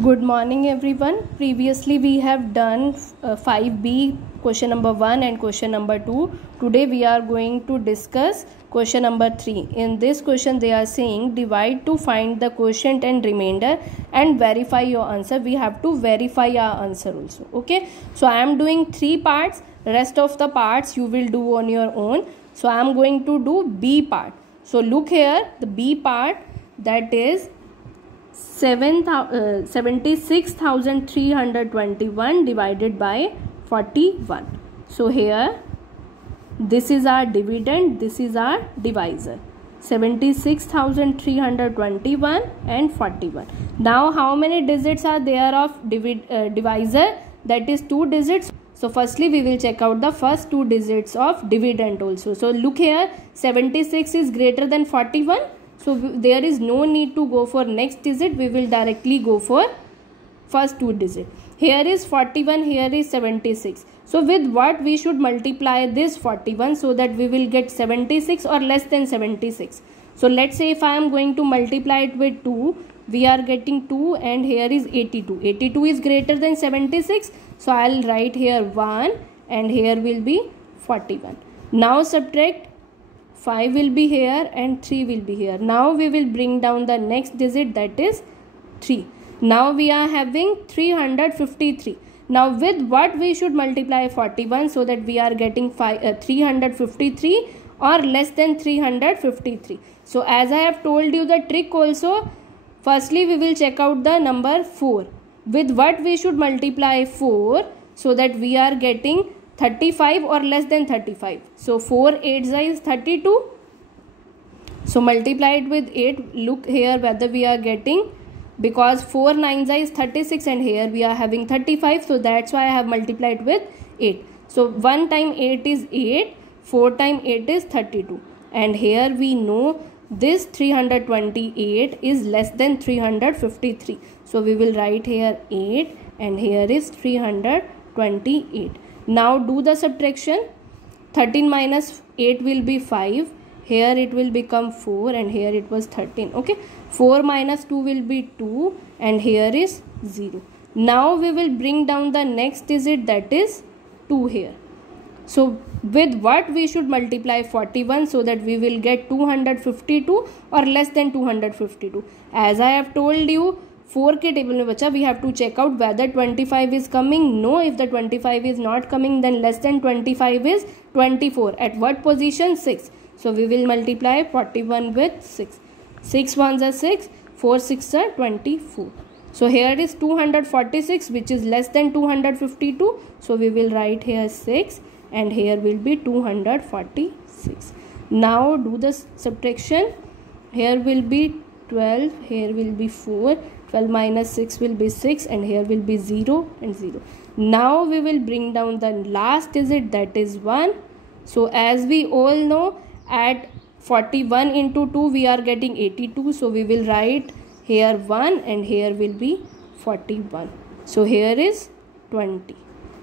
Good morning everyone. Previously we have done 5B question number 1 and question number 2. Today we are going to discuss question number 3. In this question they are saying divide to find the quotient and remainder and verify your answer. We have to verify our answer also. Okay. So I am doing 3 parts. Rest of the parts you will do on your own. So I am going to do B part. So look here, the B part, that is 76,321 divided by 41. So here this is our dividend, this is our divisor, 76,321 and 41. Now how many digits are there of divisor? That is 2 digits. So firstly we will check out the first 2 digits of dividend also. So look here, 76 is greater than 41. So there is no need to go for next digit. We will directly go for first 2 digit. Here is 41, here is 76. So with what we should multiply this 41 so that we will get 76 or less than 76. So let's say if I am going to multiply it with 2, we are getting 2 and here is 82. 82 is greater than 76. So I will write here 1 and here will be 41. Now subtract. 5 will be here and 3 will be here. Now we will bring down the next digit, that is 3. Now we are having 353. Now with what we should multiply 41 so that we are getting 353 or less than 353. So as I have told you the trick also, firstly we will check out the number 4. With what we should multiply 4 so that we are getting 35 or less than 35. So 4 8 is 32. So multiply it with 8. Look here whether we are getting, because 4 9 is 36 and here we are having 35. So that's why I have multiplied with 8. So 1 time 8 is 8. 4 time 8 is 32. And here we know this 328 is less than 353. So we will write here 8 and here is 328. Now do the subtraction. 13 minus 8 will be 5. Here it will become 4 and here it was 13. Okay. 4 minus 2 will be 2 and here is 0. Now we will bring down the next digit, that is 2 here. So with what we should multiply 41 so that we will get 252 or less than 252. As I have told you, 4 के table में बचा, we have to check out whether 25 is coming. No, if the 25 is not coming, then less than 25 is 24. At what position? 6. So we will multiply 41 with 6. 6 ones are 6, 4 6 are 24. So here is 246 which is less than 252. So we will write here 6 and here will be 246. Now do the subtraction. Here will be 12, here will be 4. 12 minus 6 will be 6 and here will be 0 and 0. Now we will bring down the last digit, that is 1. So as we all know, at 41 into 2 we are getting 82. So we will write here 1 and here will be 41. So here is 20.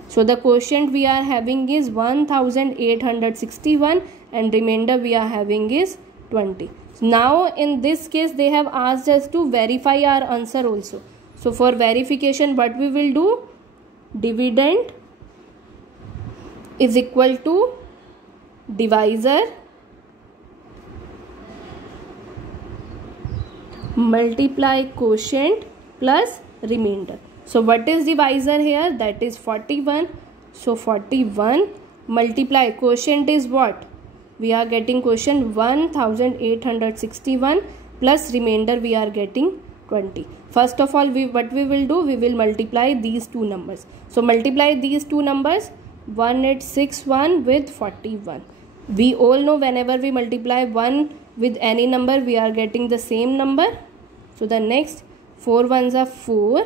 So the quotient we are having is 1861 and remainder we are having is 20. Now in this case they have asked us to verify our answer also. So for verification what we will do? Dividend is equal to divisor multiply quotient plus remainder. So what is divisor here? That is 41. So 41 multiply quotient is what? We are getting quotient 1861 plus remainder we are getting 20. First of all what we will do? We will multiply these two numbers. So multiply these two numbers, 1861 with 41. We all know whenever we multiply 1 with any number we are getting the same number. So the next 4 ones are 4,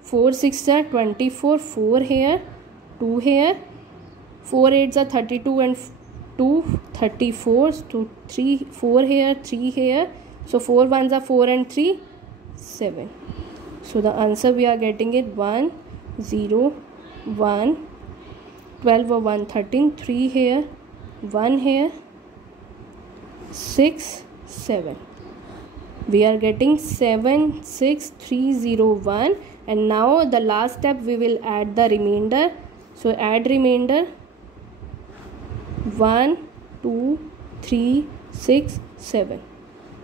4 6 are 24, 4 here, 2 here, 4 8s are 32 and 2 34, so 3 4 here, 3 here. So 4 ones are 4 and 3 7. So the answer we are getting it 1 0 1 12 or 1 13, 3 here, 1 here, 6 7. we are getting 76301, and now the last step we will add the remainder. So add remainder 1 2 3 6 7.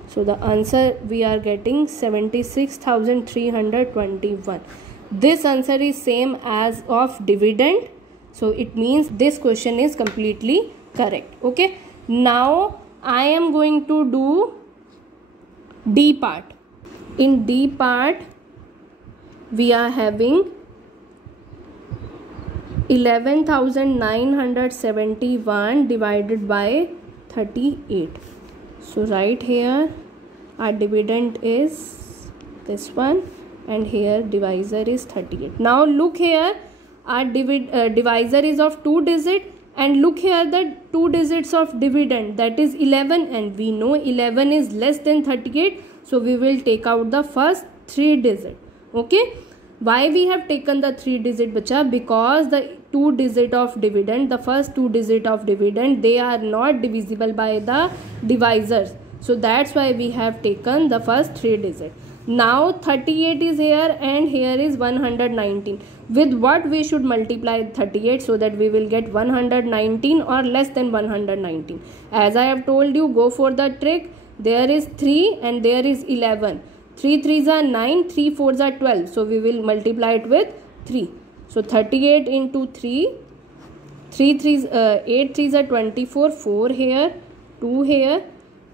So the answer we are getting 76,321. This answer is same as of dividend, so it means this question is completely correct. Okay, now I am going to do D part. In D part we are having 11,971 divided by 38. So right here our dividend is this one, and here divisor is 38. Now look here, our divisor is of 2 digits, and look here the 2 digits of dividend, that is 11, and we know 11 is less than 38, so we will take out the first 3 digits. Okay, why we have taken the 3 digit bacha? Because the 2 digit of dividend, the first 2 digit of dividend, they are not divisible by the divisors, so that's why we have taken the first 3 digits. Now 38 is here and here is 119. With what we should multiply 38 so that we will get 119 or less than 119? As I have told you, go for the trick. There is 3 and there is 11. 3 3s are 9, 3 4s are 12. So we will multiply it with 3. So 38 into 3, 8 3s are 24, 4 here, 2 here,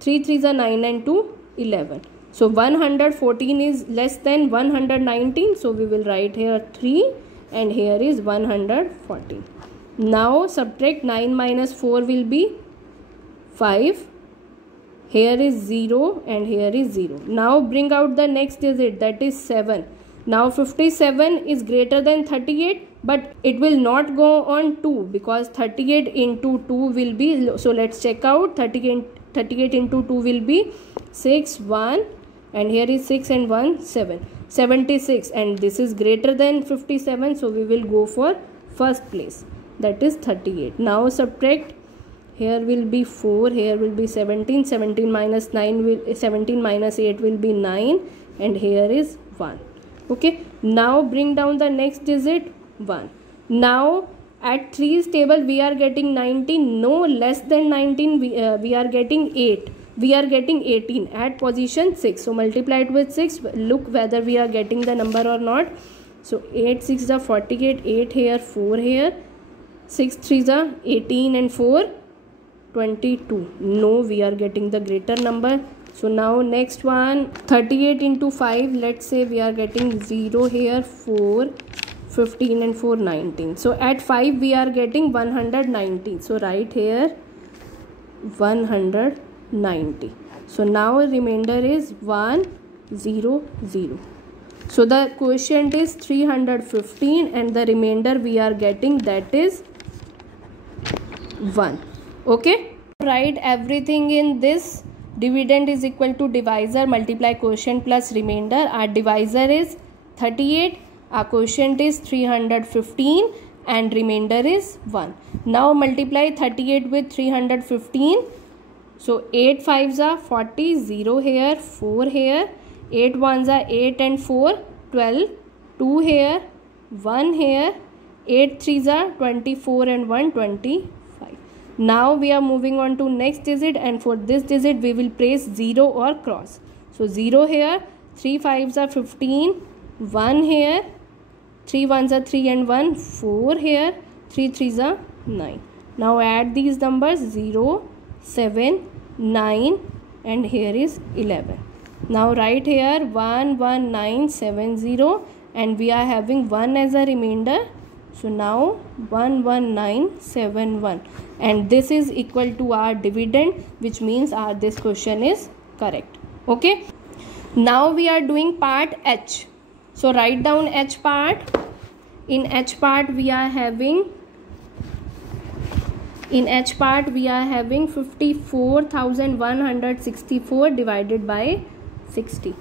3 3s are 9 and 2, 11. So 114 is less than 119, so we will write here 3 and here is 114. Now subtract 9 minus 4 will be 5. Here is 0 and here is 0. Now bring out the next digit, that is 7. Now 57 is greater than 38, but it will not go on 2 because 38 into 2 will be, so let's check out, 38 into 2 will be 6, 1, and here is 6 and 1, 7. 76, and this is greater than 57, so we will go for first place, that is 38. Now subtract, here will be 4, here will be 17, 17 minus 9 will 17 minus 8 will be 9, and here is 1. Okay, now bring down the next digit 1. Now at 3's table we are getting 19, no, less than 19 we are getting 8. We are getting 18 at position 6. So multiply it with 6. Look whether we are getting the number or not. So 8 6 are 48. 8 here, 4 here. 6 3 are 18 and 4 22. No, we are getting the greater number. So now next one, 38 into 5. Let's say we are getting 0 here, 4, 15 and 4 19. So at 5 we are getting 190. So right here 190. So now remainder is 100. So the quotient is 315 and the remainder we are getting, that is 1. Okay, write everything in this. Dividend is equal to divisor multiply quotient plus remainder. Our divisor is 38, our quotient is 315 and remainder is 1. Now multiply 38 with 315. So 8 5s are 40, 0 here, 4 here, 8 1s are 8 and 4, 12, 2 here, 1 here, 8 3s are 24 and 1, 25. Now we are moving on to next digit, and for this digit we will place 0 or cross. So 0 here, 3 5s are 15, 1 here, 3 1s are 3 and 1, 4 here, 3 3s are 9. Now add these numbers 0, 7, 9 and here is 11. Now write here 11970 and we are having 1 as a remainder. So now 11971 and this is equal to our dividend, which means this question is correct. Okay. Now we are doing part H. So write down H part. In H part we are having 54,164 divided by 60.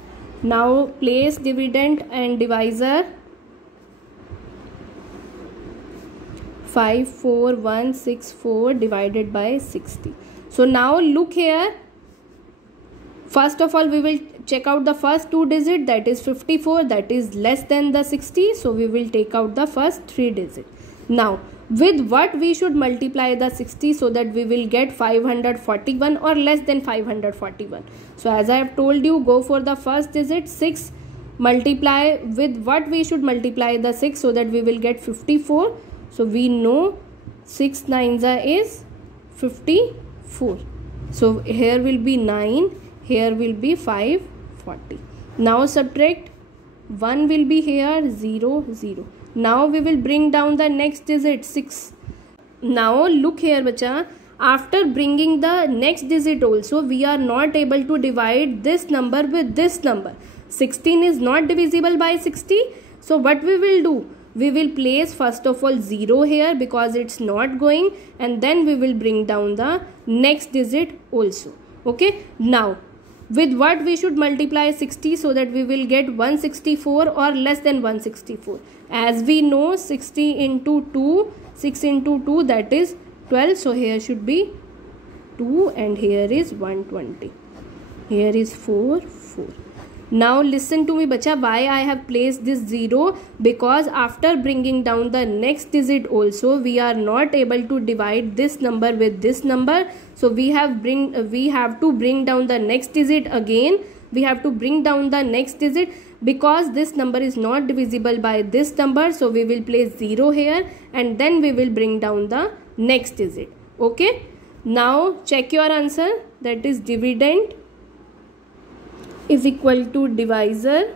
Now place dividend and divisor. 54164 divided by 60. So now look here. First of all we will check out the first two digit, that is 54, that is less than the 60. So we will take out the first three digit. Now with what we should multiply the 60 so that we will get 541 or less than 541. So as I have told you, go for the first digit 6, multiply with what we should multiply the 6 so that we will get 54. So we know 6 9s is 54. So here will be 9, here will be 540. Now subtract, 1 will be here, 0 0. Now we will bring down the next digit 6. Now look here bacha, after bringing the next digit also we are not able to divide this number with this number. 16 is not divisible by 60. So what we will do? We will place first of all 0 here because it's not going, and then we will bring down the next digit also. Okay. Now with what we should multiply 60 so that we will get 164 or less than 164. As we know, 60 into 2, 6 into 2, that is 12. So here should be 2 and here is 120. Here is 4 4. Now listen to me bacha, why I have placed this 0? Because after bringing down the next digit also we are not able to divide this number with this number. So we have to bring down the next digit again. We have to bring down the next digit because this number is not divisible by this number. So we will place 0 here and then we will bring down the next digit. Okay. Now check your answer, that is dividend is equal to divisor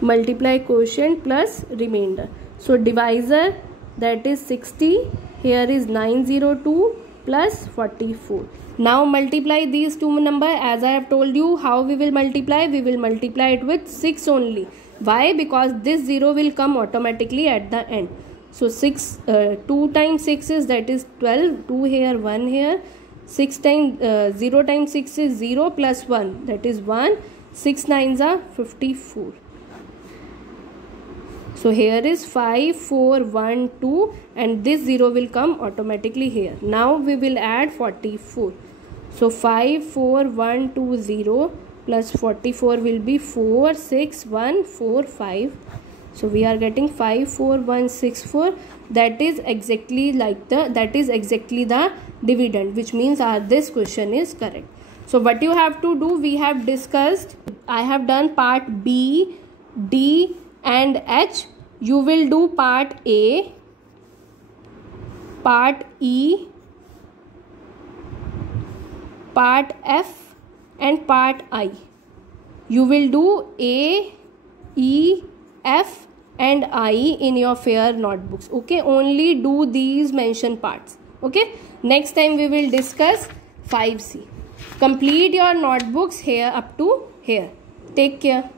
multiply quotient plus remainder. So divisor, that is 60, here is 902 plus 44. Now multiply these two numbers. As I have told you how we will multiply, we will multiply it with 6 only. Why? Because this 0 will come automatically at the end. So 2 times 6 is, that is 12, 2 here, 1 here. 6 times 0 times 6 is 0 plus 1, that is 1. 6 9s are 54. So here is 5 4 1 2 and this 0 will come automatically here. Now we will add 44. So 5 4 1 2 0 plus 44 will be 4 6 1 4 5. So we are getting 5 4 1 6 4. That is exactly the dividend, which means this question is correct. So what you have to do, we have discussed, I have done part B, D and H. You will do part A, part E, part F and part I. You will do A, E, F and I in your fair notebooks. Okay, only do these mentioned parts. Okay, next time we will discuss 5C. Complete your notebooks here up to here. Take care.